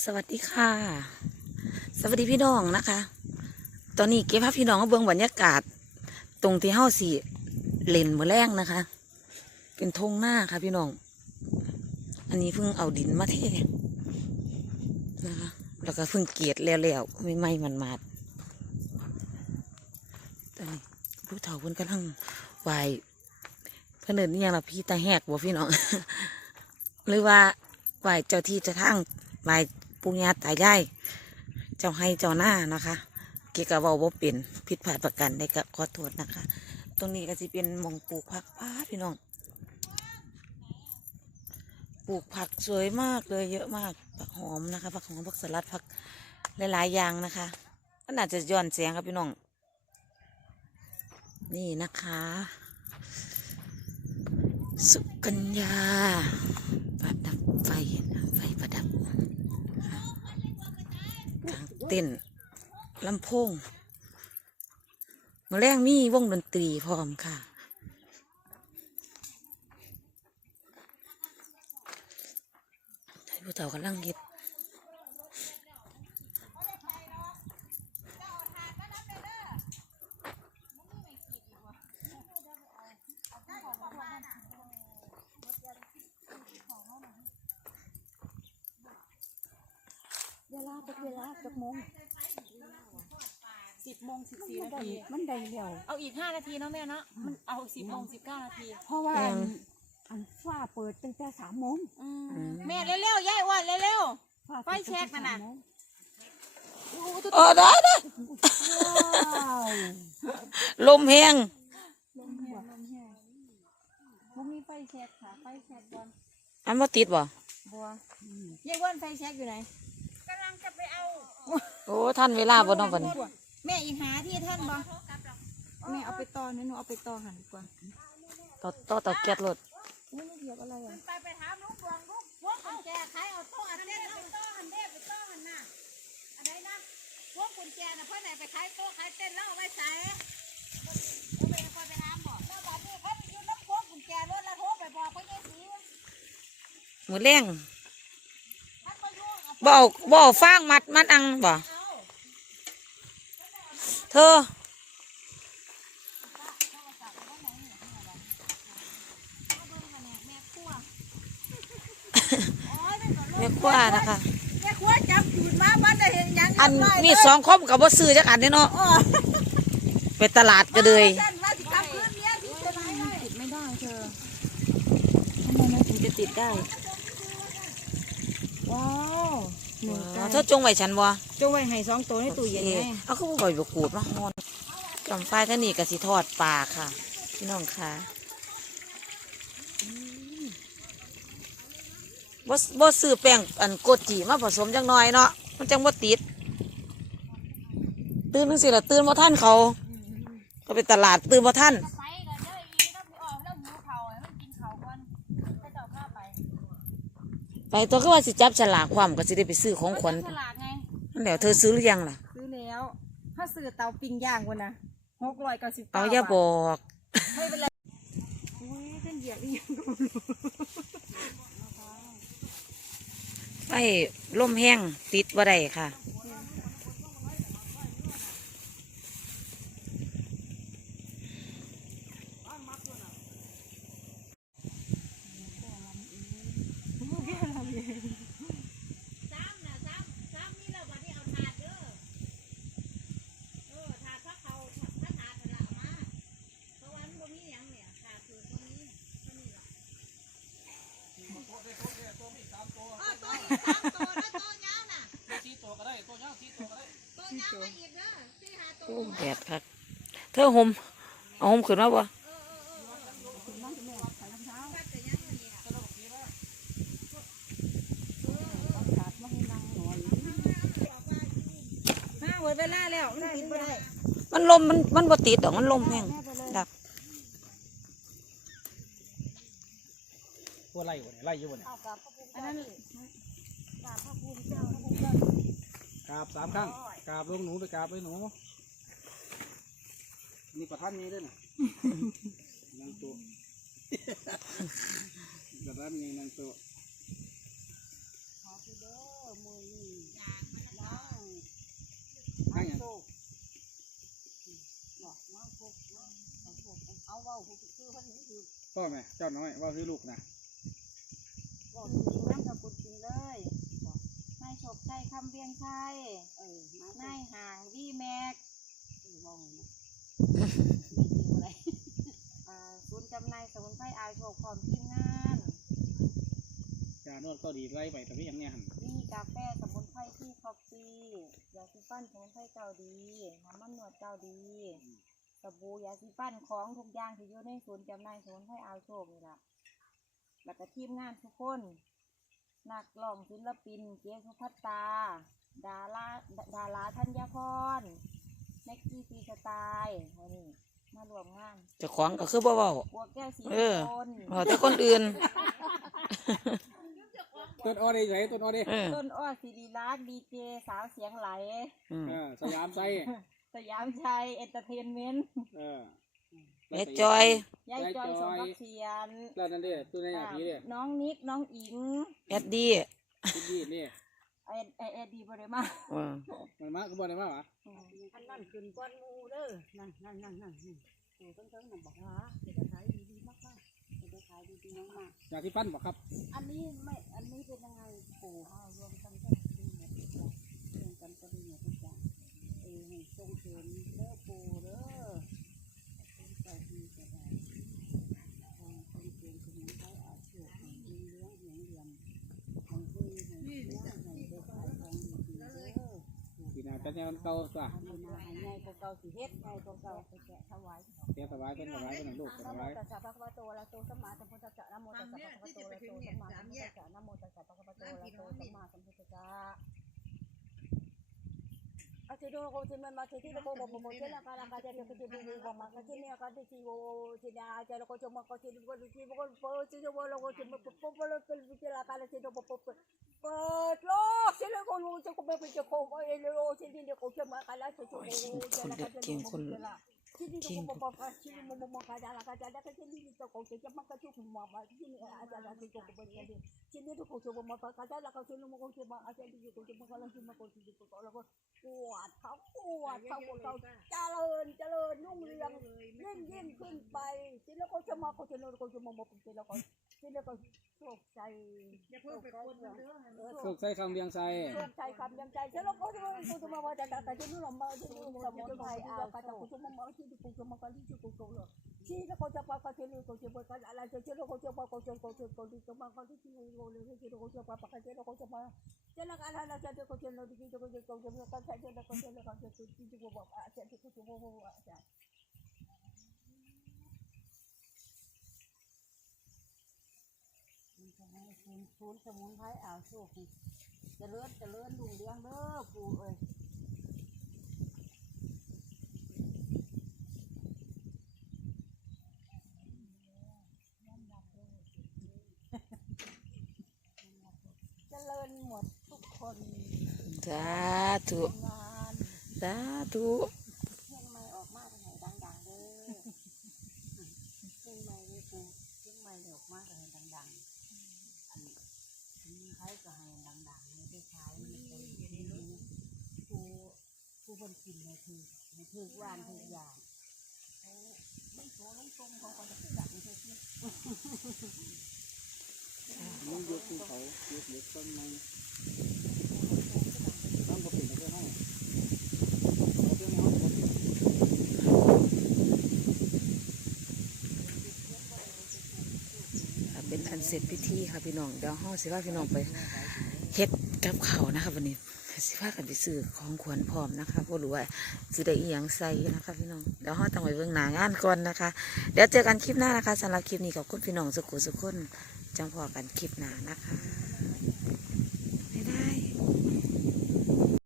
สวัสดีค่ะ สวัสดีพี่น้องนะคะ ตอนนี้เก็บภาพพี่น้องเบิ่งบรรยากาศ ตรงที่เฮาสีเลนมือแรงนะคะ เป็นทงหน้าค่ะพี่น้อง อันนี้เพิ่งเอาดินมาเทนะคะแล้วก็เพิ่งเกียดแล้วๆไม่ไหม้มันมาดตอนนี้ผู้เฒ่าเพิ่นกำลังไหวายเพิ่นเดินนี่ยังละพี่ตาแหกบ่พี่น้อง หรือว่าไหวายเจ้าที่จ้าทางไหว ปุญญาตายายเจ้าให้เจ้าหน้านะคะเกี่ยวกับว่าบ่เป็นผิดพลาดประกันได้ก็ขอโทษนะคะ ตรงนี้ก็จะเป็นมองปลูกผักป้าพี่น้องปลูกผักสวยมากเลยเยอะมากผักหอมนะคะผักหอมผักสลัดผักหลายๆอย่างนะคะมันอาจะย้อนแสงครับพี่น้อง นี่นะคะ สุกัญญาประดับไฟไฟประดับ เต้นลำโพงมาแรงมีวงดนตรีพร้อมค่ะ ผู้เฒ่ากำลังเย็ด จักเวลาจักโมงสิบโมงสิบสี่มันนาได้ที มันได้เร็วเอาอีกห้านาทีเนาะแม่เนาะ มันเอาสิบโมงสิบเก้านาทีเพราะว่าอันอันฟ้าเปิดตั้งแต่สามโมงแม่เร็วๆยายอ้วนเร็วฟ้าไฟแช็กนั่นน่ะเปิดตั้งแต่สามโมงเออได้ได้ว้าวลมแห้งลมแห้งลมแห้งผมมีไฟแช็กค่ะไฟแช็กก่อนอันว่าติดบ่ๆบัวยายอ้วนไฟแช็กอยู่ไหนกำลังจะไปเอาโอ้ท่านเวลาบ่น้องบัดนแม่อีกหาที่ท่านบ่แม่เอาไปต่อเนี่ยหนูเอาไปต่อหันดีกว่าต่อต่อต่อแก๊สรถนี่ไม่เกี่ยวอะไรอะไปไปถามลุงดวงลุงพวกกุญแจใครเอาโต๊ะอันเด่นเอาไปโต๊ะอันเด่นไปโต๊ะอันน่ะอันไหนนะพวกกุญแจน่ะเพื่อนไหนไปขายโต๊ะขายเต้นแล้วเอาไว้ใส่เอาไปเอาไปถามบ่แล้วบัดนี้เขาไปยืนรับพวกกุญแจรถแล้วโทรไปบอกเขาได้สีมือแรง ท่านมายุ่งเอา บ่เอาบ่เอาฟางมัดมัดอังบ่เธอ แม่คว้านะคะ แม่ครัวจับจูดมาบ้านได้เห็นหยังอันมีสองคมกับบ่าซื้อจักอันเด้เนาะไปตลาดก็เลย ว่าสิกลับคืนเมียที่จะไหนได้ติดไม่ได้เธอทำไมมันถึงจะติดได้ ว้าว หนึ่งอ๋อเธอจงไว้ฉันบ่จงไว้ให้สองตัวในตู้เย็นไงเอาคือบ่บ่อยบ่ขูดมาฮอนจำไฟท่านี่ก็สิทอดปลาค่ะ พี่น้องค่ะบ่บ่ซื้อแป้งอันโกจิมาผสมจังน้อยเนาะมันจังบ่ติด ตื่นจังซี่ล่ะตื่นบ่ทันเขา ก็ไปตลาดตื่นบ่ทันไปกันเด้ออีต้องไปออกแล้วหิวเขาให้มันกินเขาก่อนไปเจ้าข้าไป ไปตัวก็ว่าสิจับฉลากความก็สิได้ไปซื้อของขวัญฉลาดไง นั่นแหละเธอซื้อหรือยังล่ะ ซื้อแล้ว ถ้าซื้อเตาปิ้งย่างวันนะหกร้อยเก้าสิบเอาอย่าบอก ไม่เป็นไรอุ้ยเส้นเหยียบอีกอย่างก็ไม่รู้ไฟลมแห้งติดบ่ได้ค่ะ ซ้ำนะซ้ำซ้ำนี่แล้ววันนี้เอาถาดเด้อเออถาดพระเขาถ้าถาดละมาเพราะว่ามันบ่มีหยังเนี่ยถาดคือตรงนี้เท่านี้ล่ะอ๋อตัวอีกสามตัวนะตัวยาวน่ะสี่ตัวก็ได้ตัวยาวสี่ตัวก็ได้ตัวยาวมาอีกเด้อสี่ห้าตัว โอ้แดดครับเธอห่มเอาห่มขึ้นมาบ่มาหมดเวลาแล้วมันกินไม่ได้มันลมมันมันบ่ติดดอกมันลมแห้งดับตัวไล่อยู่เนี่ยไล่อยู่เนี่ยอันนั้นกราบสามครั้ง กาบลงหนูไปกาบไปหนูมีประทันนี้ด้วยนะนางตัวกระทันนี้นางตัวขอคุณเด้อมือนี่น้องน้องโตบอกน้องโตน้องโตเอาว่าคือคนนี้พ่อแม่เจ้าน้อยว่าคือลูกนะบอกน้ำกับกุดจริงเลยายโฉบชัยคำเวียงชัยเออนายห่างวีแม็กบอกนะอะไรอ่าศูนย์จำหน่ายสมุนไพรอาโชคพร้อมทีมงานยานวดก็ดีไล่ไปแต่พี่ยังเนี่ยหันมีกาแฟสมุนไพรที่คอฟฟี่ยาสีฟันสมุนไพรเจ้าดีน้ำมันนวดเจ้าดีสบู่ยาสีฟันของทุกอย่างที่อยู่ในศูนย์จำหน่ายสมุนไพรอาโชคนี่แหละแล้วก็ทีมงานทุกคน นักร้องศิลปินเจ๊สุภัตตา ดาราดาราธัญพรแม็กกี้ฟีสไตล์วันนี้มารวมงานเจ้าของก็คือบ่เว้า บัวแก้วสีเออคนเว้าแต่คนอื่น ต้นอ้อได้ไหนต้นอ้อได้เออต้นอ้อศิริรักษ์ดีเจสาวเสียงไหล อืมเออสยามไซสยามชัยเอนเตอร์เทนเมนต์ เออ แม่จอย ยายจอยสมบักเสียนแล้วนั่นเด้ตัวในหน้าผีเด้น้องนิกน้องอิงแอดดี้พี่ดีนี่ไอไอเอดีบริมาเออมันมาก็บ่ได้มาหรออันนั้นขึ้นก้อนงูเด้อนั่นนั่นนั่นนั่นนี่ตัวต้นเทิงนั่นบอกว่าจะขายดีๆมากๆจะขายดีๆมากจากที่ปั้นบ่ครับๆอันนี้ไม่อันนี้เป็นยังไงปู่เอารวมกันก็ดีหมดทุกอย่างรวมกันก็ดีหมดทุกอย่างเออให้ส่งเสริมเด้อปู่เด้อเป็นใจดีก็ได้ส่งเสริมสมุนไพรอาชีพให้ดีเลี้ยงเหยียงเหลี่ยมให้ดีให้เลี้ยงให้ได้ขายของดีๆเด้อ ปีหน้าจะยังเก่าตัวอันนี้นาให้ใหญ่กว่าเก่าสิเฮ็ดใหญ่กว่าเก่าไปแกะถวายเสียสบายเป็นสบายเป็นลูกสนะโมบายตัสสะภะคะวะโตอะระหะโตสัมมาสัมพุทธัสสะนะโมตัสสะภะคะวะโตอะระหะโตสัมมาสัมพุทธัสสะนะโมตัสสะภะคะวะโตอะระหะโตสัมมาสัมพุทธัสสะ kasi doon ko si mama kasi ko ko mo sila para kasi ko si bibi ko ma kasi niya kasi si wo si na kasi ko si mo ko si ko si ko po si ko lo ko si mo po po lo ko si la para si do po po po lo si lo ko lo si ko po po ko ko lo si din ko si ma kala si ko si la kasi ko เขาปวดเขาปวดเขาเจริญเจริญรุ่งเรืองยิ่งยิ่งขึ้นไปสิแล้วก็จะมาก็จะนอนก็จะมาบอกสิแล้วก็สิแล้วก็ โชคใจอย่าเพิ่งไปคนเด้อสุกใส่คำเลียงใส่เรื่องใจคำยังใจเจ้าก็จะมากูจะมาว่าจะแต่จะนู่นมาจะนู่นสมุนไพรเอาไปแต่กูจะมามาที่กูจะมากันที่กูจะเลยที่แล้วก็จะไปกันที่กูจะไปกันอะไรจะเจ้าก็จะไปก็จะก็จะก็จะมากันที่กูเลยที่กูจะไปกันที่กูจะมาเจ้าก็อะไรจะจะก็จะเลยที่กูจะก็จะมากันที่แล้วก็จะแล้วก็จะที่กูบอกอาจารย์ที่กูจะบอกอาจารย์มัน จะให้คุณคุณสมุนไพรอ่าวโชคเจริญเจริญดุงเลี้ยงเด้อปู่เอ้ยเจริญหมดทุกคน สาธุ งาน สาธุ เพลงใหม่ออกมาทางไหนดังๆเด้อเพลงใหม่เลยปู่เพลงใหม่ออกมาทางไหนดังๆอันนี้ใครก็ให้ดังๆ ไม่ใช้ไม่ได้ผู้ผู้คนกินเนี่ยคือเนี่ยคือวานทุกอย่างเขาไม่โตลงตรงเขาก็จะดักในเพื่อนมึงยกภูเขายกเล็กต้นไม้ต้องบ่เป็นไปให้เอาเป็นอันเสร็จพิธีค่ะพี่น้องเดี๋ยวห้องสิว่าพี่น้องไป เฮ็ดกับเขานะคะวันนี้สิพากันไปซื้อของขวัญพร้อมนะคะเพราะรู้ว่าสิได้อีหยังใส่นะคะพี่น้องเดี๋ยวห้อต้องไปเบื้องหน้างานก่อนนะคะ เดี๋ยวเจอกันคลิปหน้านะคะสำหรับคลิปนี้ขอบคุณพี่น้องสุขุสุขคนจังพอกันคลิปหน้านะคะ